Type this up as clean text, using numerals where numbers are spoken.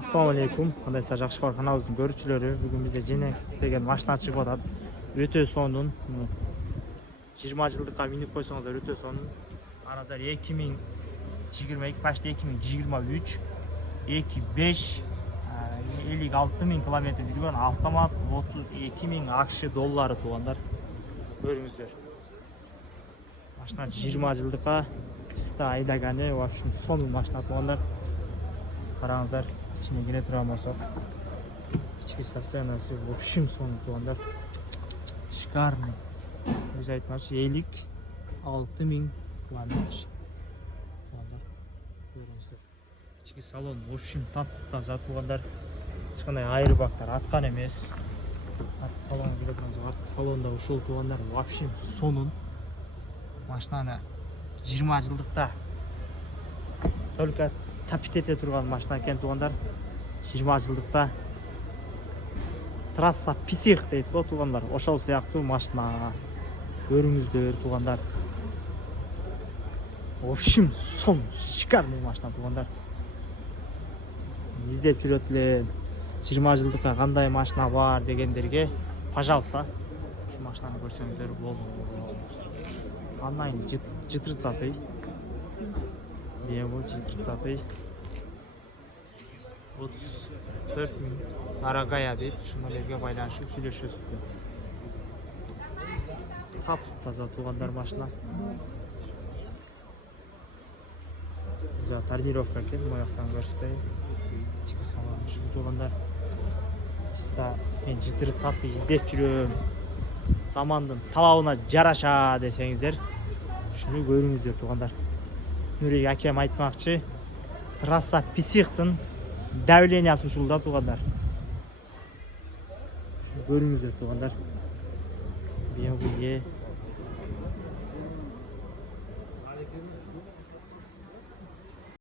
Assalamu alaikum. Кандайсыздар, жакшы бар каналыбыздын көрүүчүлөрү. Бүгүн бизде Genesis деген машина чыгып атат. Өтө сонун. 20 жылдыкка минип койсоңуздар өтө сонун. Аразар 2022, почти 2023, 25 56.000 километр жүргөн автомат 32.000 акш доллары туугандар. Көрүңүздөр. Машина 20 жылдыкка бизде айдаганы, в общем, сонун машина туугандар. Караңыздар, içine yine duramazsak. İçki состояниесі в общем соны туғандар. Шикарный. Өзі айтмақшы 56.000 километр. Туғандар. Көріңіздер. İçki салон в общем тап-таза туғандар. Ешқандай айырбақтар атқан емес. Артық салонға келетін болсақ, артық салонда ушул туғандар. В общем сонун. Машинаны 20 жылдықта только тапит ете турган машина экен туугандар. 20 жылдыкта трасса писих дейт го туугандар. Ошол сыяктуу машина. Көрүңүздөр туугандар. В общем, сон шикарный машина туугандар. Издеп жүрөт эле 20 жылдыкка кандай машина бар дегендерге, пожалуйста, ушу машинаны көрсөңүздөр болду. Анайын жытырцатый. Его жытырцатый. 34.000 арагая дейт. Ушуналерге байланышып сүйлөшөсүздөр. Тап-таза туугандар машина. Тонировка экен, мояктан көрсөтөйүн. Ички салон ушу туугандар. Чиста мен жытырцатый издеп жүрөм. Замандын талабына жараша десеңиздер, ушуну көрүңүздөр туугандар. Нурек акем айтмакчы, трасса писихтин давлениясы ушулда туугандар. Ушуну көрүңүздөр туугандар. BMW